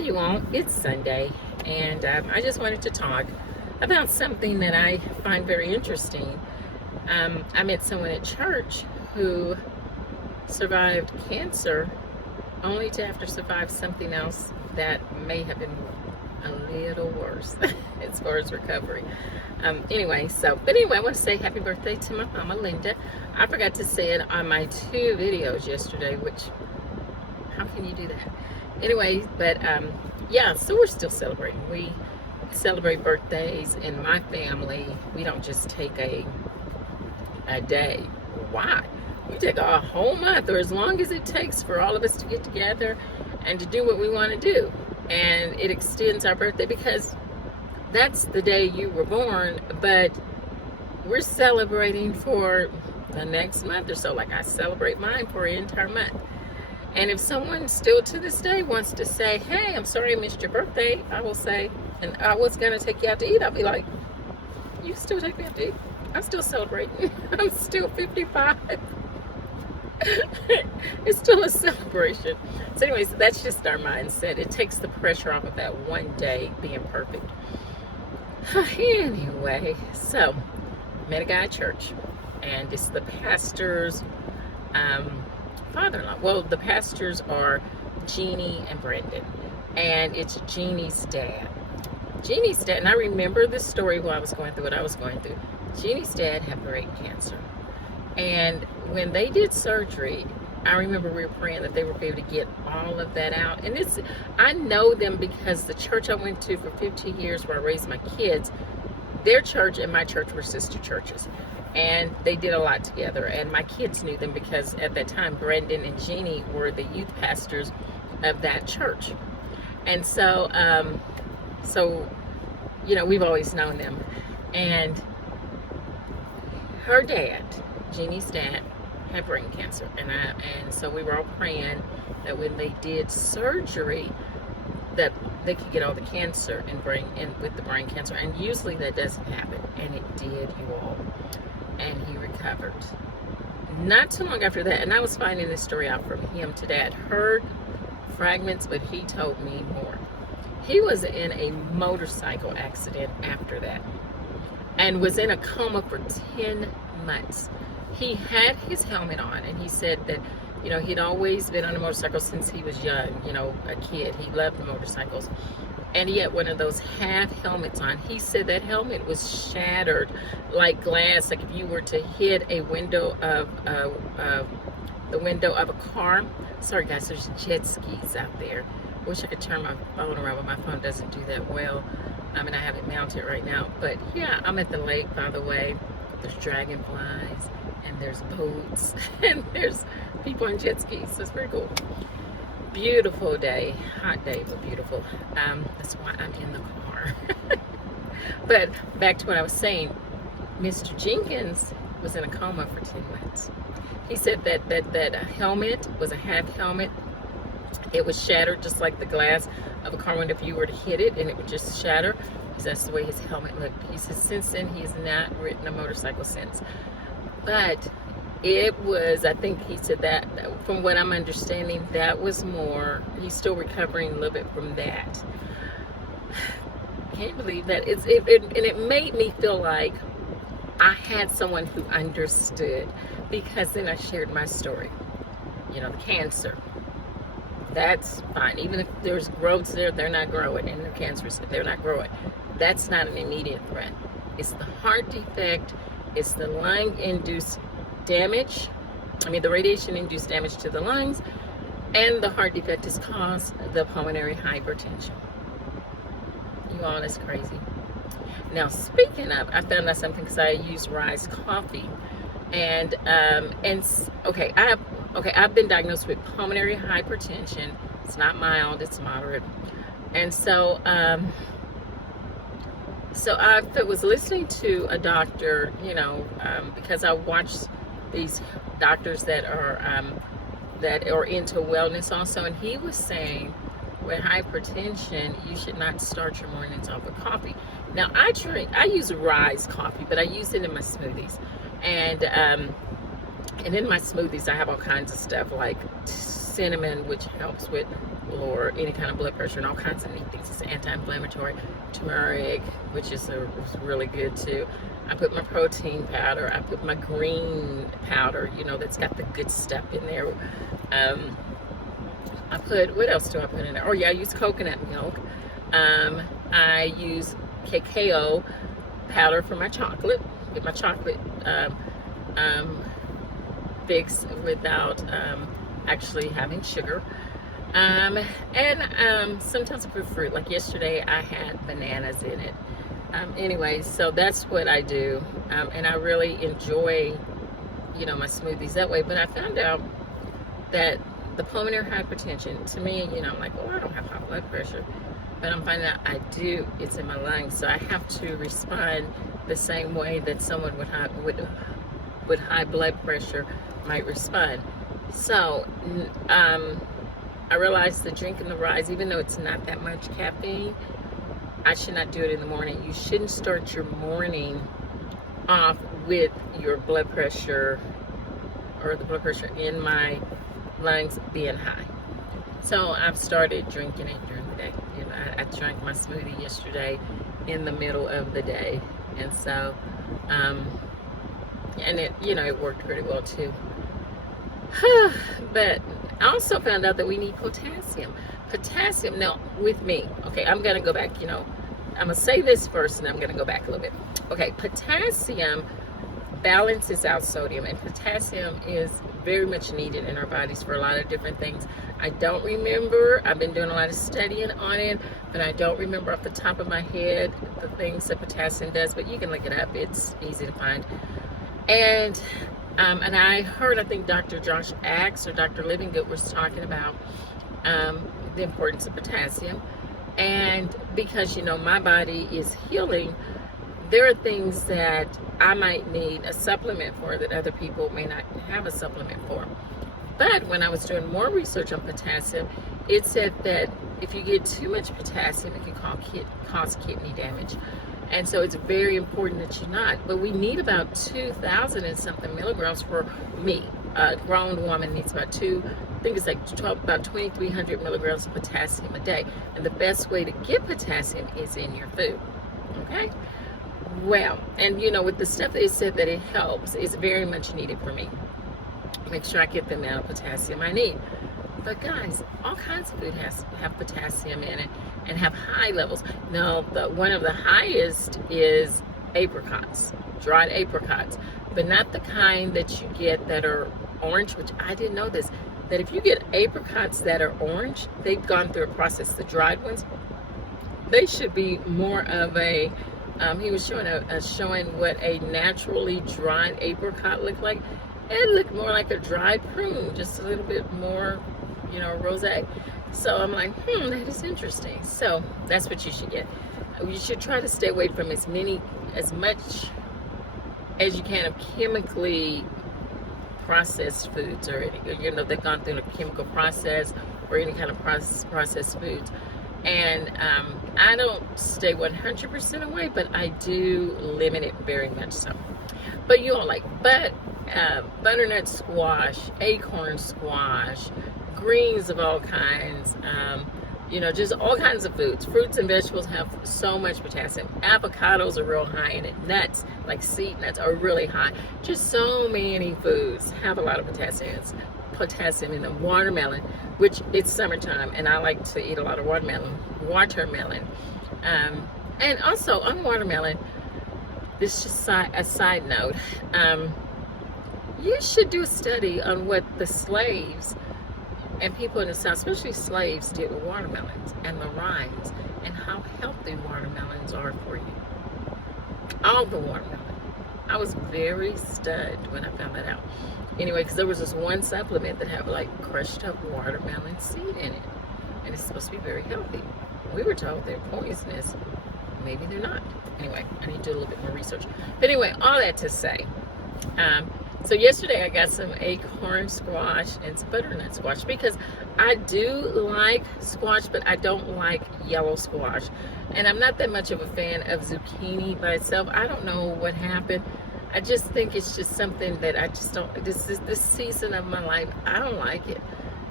you all, it's Sunday, and I just wanted to talk about something that I find very interesting. I met someone at church who survived cancer only to have to survive something else that may have been a little worse as far as recovery. But anyway, I want to say happy birthday to my mama, Linda. I forgot to say it on my 2 videos yesterday, which, how can you do that? Anyway, yeah, so we're still celebrating. We celebrate birthdays in my family. We don't just take a day. Why? We take a whole month, or as long as it takes for all of us to get together and to do what we want to do. And it extends our birthday because that's the day you were born, but we're celebrating for the next month or so. Like, I celebrate mine for an entire month. And if someone still to this day wants to say, hey, I'm sorry I missed your birthday, I will say, and I was going to take you out to eat, I'll be like, you still take me out to eat? I'm still celebrating. I'm still 55. It's still a celebration. So anyways, that's just our mindset. It takes the pressure off of that one day being perfect. Anyway, so met a guy at church, and it's the pastor's father-in-law. Well, the pastors are Jeannie and Brendan, and it's Jeannie's dad. Jeannie's dad, and I remember this story while I was going through what I was going through. Jeannie's dad had brain cancer, and when they did surgery, I remember we were praying that they would be able to get all of that out. And I know them because the church I went to for 15 years where I raised my kids, their church and my church were sister churches. And they did a lot together. And my kids knew them because at that time, Brendan and Jeannie were the youth pastors of that church. And so, we've always known them. And her dad, Jeannie's dad, had brain cancer, and so we were all praying that when they did surgery that they could get all the cancer with the brain cancer. And usually that doesn't happen, and it did, you all. And he recovered not too long after that. And I was finding this story out from him today. I'd heard fragments, but he told me more. He was in a motorcycle accident after that and was in a coma for 10 months. He had his helmet on, and he said that, he'd always been on a motorcycle since he was young, a kid. He loved motorcycles. And he had one of those half helmets on. He said that helmet was shattered like glass, like if you were to hit a window of the window of a car. Sorry guys, there's jet skis out there. Wish I could turn my phone around, but my phone doesn't do that well. I have it mounted right now. But yeah, I'm at the lake, by the way. There's dragonflies, and there's boats, and there's people on jet skis. So it's pretty cool. Beautiful day. Hot day, but beautiful. That's why I'm in the car. But back to what I was saying. Mr. Jenkins was in a coma for 10 months. He said that helmet was a half helmet. It was shattered just like the glass of a car window if you were to hit it, and it would just shatter. Because that's the way his helmet looked. He said since then he has not ridden a motorcycle since. But it was, I think he said that, from what I'm understanding, that was more, he's still recovering a little bit from that. Can't believe that. And it made me feel like I had someone who understood, because then I shared my story. The cancer. That's fine. Even if there's growths there, they're not growing. And the cancers, they're not growing. That's not an immediate threat. It's the heart defect. It's the lung-induced damage. The radiation-induced damage to the lungs. And the heart defect has caused the pulmonary hypertension. You all, that's crazy. Now, speaking of, I found out something because I use Rise coffee. I've been diagnosed with pulmonary hypertension. It's not mild, it's moderate. And so I was listening to a doctor, because I watched these doctors that are into wellness also, and he was saying with hypertension, you should not start your mornings off with coffee. Now, I use Rise coffee, but I use it in my smoothies. And in my smoothies, I have all kinds of stuff like cinnamon, which helps with lower any kind of blood pressure and all kinds of neat things. It's anti-inflammatory. Turmeric, which is really good too. I put my protein powder. I put my green powder, you know, that's got the good stuff in there. I put, what else do I put in there? Oh yeah, I use coconut milk. I use cacao powder for my chocolate. Get my chocolate fix without actually having sugar. And sometimes I put fruit. Like yesterday, I had bananas in it. Anyway, so that's what I do, and I really enjoy, you know, my smoothies that way. But I found out that the pulmonary hypertension, to me, you know, I'm like, oh, I don't have high blood pressure, but I'm finding out I do. It's in my lungs, so I have to respond the same way that someone with high blood pressure might respond. So I realized that drinking the rise, even though it's not that much caffeine, I should not do it in the morning. You shouldn't start your morning off with your blood pressure, or the blood pressure in my lungs being high. So I've started drinking it during the day. You know, I drank my smoothie yesterday in the middle of the day, and so and it, you know, it worked pretty well too. But I also found out that we need potassium. Potassium, now with me, okay, I'm gonna go back, you know, I'm gonna say this first and I'm gonna go back a little bit. Okay, potassium balances out sodium, and potassium is very much needed in our bodies for a lot of different things. I don't remember, I've been doing a lot of studying on it, but I don't remember off the top of my head the things that potassium does, but you can look it up, it's easy to find. And I heard, I think Dr. Josh Axe or Dr. Livingood was talking about the importance of potassium. And because, you know, my body is healing, there are things that I might need a supplement for that other people may not have a supplement for. But when I was doing more research on potassium, it said that if you get too much potassium, it can cause kidney damage. And so it's very important that you not. But we need about 2,000 and something milligrams for me. A grown woman needs about I think it's like about 2,300 milligrams of potassium a day. And the best way to get potassium is in your food. Okay? Well, and you know, with the stuff that it said that it helps, it's very much needed for me. Make sure I get the amount of potassium I need. But guys, all kinds of food have potassium in it and have high levels. Now, one of the highest is apricots, dried apricots, but not the kind that you get that are orange, which I didn't know this, that if you get apricots that are orange, they've gone through a process. The dried ones, they should be more of a, he was showing what a naturally dried apricot looked like. It looked more like a dried prune, just a little bit more, you know, rosé. So I'm like, that is interesting. So that's what you should get. You should try to stay away from as much as you can of chemically processed foods, or, you know, they've gone through a chemical process, or any kind of processed foods. And I don't stay 100% away, but I do limit it very much so. But you all like butternut squash, acorn squash, greens of all kinds, you know, just all kinds of foods. Fruits and vegetables have so much potassium. Avocados are real high in it. Nuts, like seed nuts, are really high. Just so many foods have a lot of potassium in them. Watermelon, which it's summertime, and I like to eat a lot of watermelon. And also on watermelon, this is just a side note. You should do a study on what the slaves and people in the South, especially slaves, did with watermelons and the rinds, and how healthy watermelons are for you. All the watermelon. I was very stunned when I found that out. Anyway, because there was this one supplement that had like crushed up watermelon seed in it, and it's supposed to be very healthy. We were told they're poisonous. Maybe they're not. Anyway, I need to do a little bit more research. But anyway, all that to say, so yesterday I got some acorn squash and some butternut squash, because I do like squash, but I don't like yellow squash. And I'm not that much of a fan of zucchini by itself. I don't know what happened. I just think it's just something that I just don't, this season of my life, I don't like it.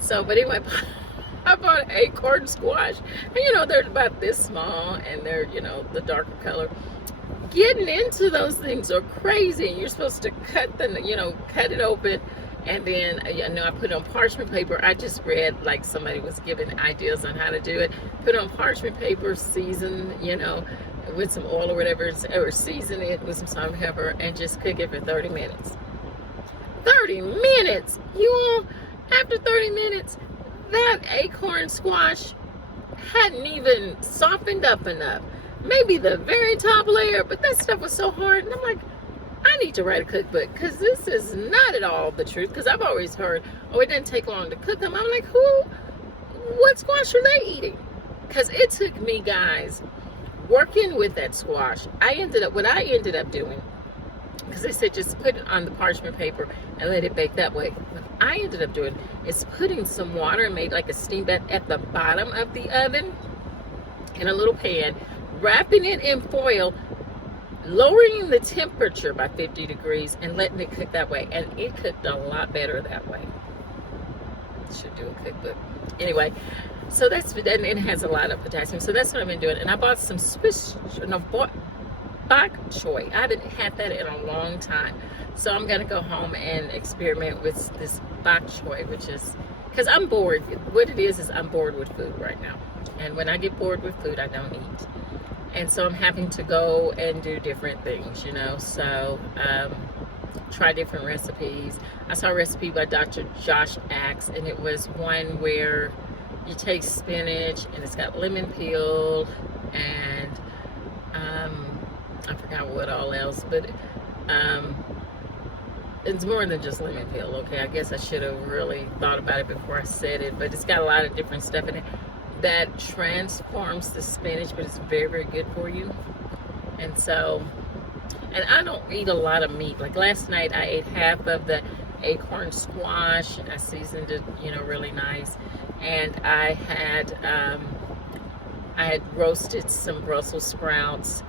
So, but anyway, I bought an acorn squash, and they're about this small, and they're the darker color. Getting into those things are crazy, and you're supposed to cut it open, and then I put it on parchment paper. I just read like somebody was giving ideas on how to do it. Put it on parchment paper, season with some oil or whatever, or season it with some salt and pepper, and just cook it for 30 minutes. 30 minutes, you all. After 30 minutes, that acorn squash hadn't even softened up enough. Maybe the very top layer, but that stuff was so hard. And I'm like, I need to write a cookbook, because this is not at all the truth. Because I've always heard, oh, it didn't take long to cook them. I'm like, what squash are they eating? Because it took me, guys, working with that squash. What I ended up doing, because they said just put it on the parchment paper and let it bake that way. What I ended up doing is putting some water and made like a steam bath at the bottom of the oven in a little pan, wrapping it in foil, lowering the temperature by 50 degrees and letting it cook that way. And it cooked a lot better that way. Should do a cookbook. Anyway, so it has a lot of potassium. So that's what I've been doing. And I bought some bok choy. I haven't had that in a long time. So I'm going to go home and experiment with this bok choy, which is, because I'm bored. What it is I'm bored with food right now. And when I get bored with food, I don't eat. And so I'm having to go and do different things, So try different recipes. I saw a recipe by Dr. Josh Axe, and it was one where you take spinach, and it's got lemon peel, and I forgot what all else, but it's more than just lemon peel, okay? I guess I should have really thought about it before I said it, but it's got a lot of different stuff in it that transforms the spinach, but it's very, very good for you. And so, and I don't eat a lot of meat. Like last night, I ate half of the acorn squash. I seasoned it, really nice. And I had roasted some Brussels sprouts,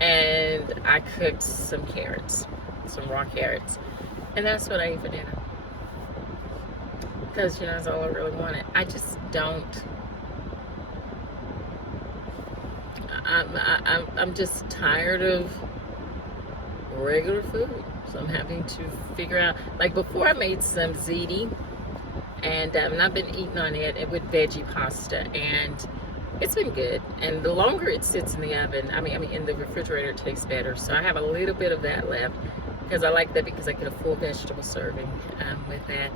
and I cooked some carrots, some raw carrots. And that's what I ate for dinner. Because, that's all I really wanted. I just don't. I'm just tired of regular food. So I'm having to figure out, like before I made some ziti, and I've been eating on it with veggie pasta, and it's been good. And the longer it sits in the oven, in the refrigerator, it tastes better. So I have a little bit of that left, because I like that, because I get a full vegetable serving with that.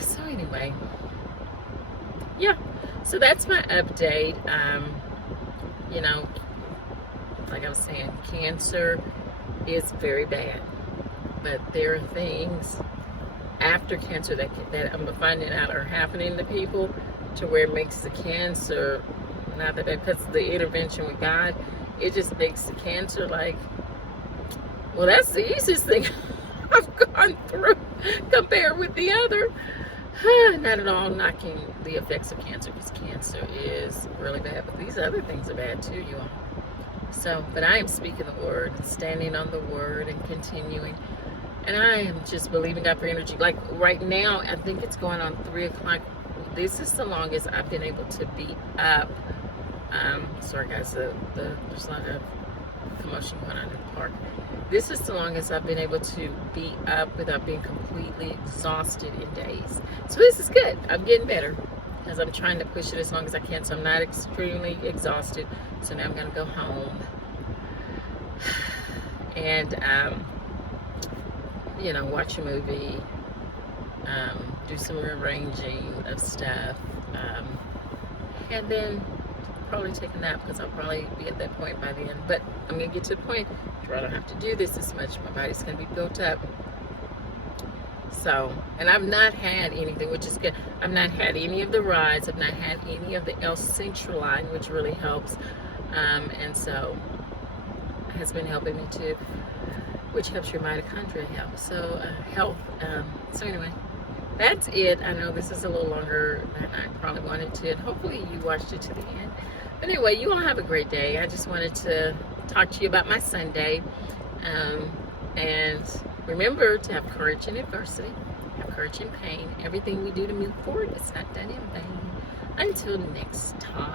So anyway, yeah, so that's my update. Like I was saying, cancer is very bad, but there are things after cancer that I'm finding out are happening to people, to where it makes the cancer, not that because of the intervention with God, it just makes the cancer like, well, that's the easiest thing I've gone through compared with the other. Not at all knocking the effects of cancer, because cancer is really bad, but these other things are bad too, you all. So, but I am speaking the word and standing on the word and continuing, and I am just believing God for energy. Like right now, I think it's going on 3 o'clock. This is the longest I've been able to be up. Sorry guys, there's a lot of commotion going on in the park. This is the longest I've been able to be up without being completely exhausted in days. So this is good. I'm getting better, because I'm trying to push it as long as I can, so I'm not extremely exhausted. So now I'm going to go home and, watch a movie, do some rearranging of stuff, and then probably take a nap, because I'll probably be at that point by the end. But I'm going to get to the point where I don't have to do this as much. My body's going to be built up. So, and I've not had anything, which is good. I've not had any of the rides. I've not had any of the L-Centraline, which really helps. And so it has been helping me too, which helps your mitochondria health. So anyway, that's it. I know this is a little longer than I probably wanted to, and hopefully you watched it to the end. But anyway, you all have a great day. I just wanted to talk to you about my Sunday. And remember to have courage in adversity. Have courage urgent pain. Everything we do to move forward is not done in vain. Until next time.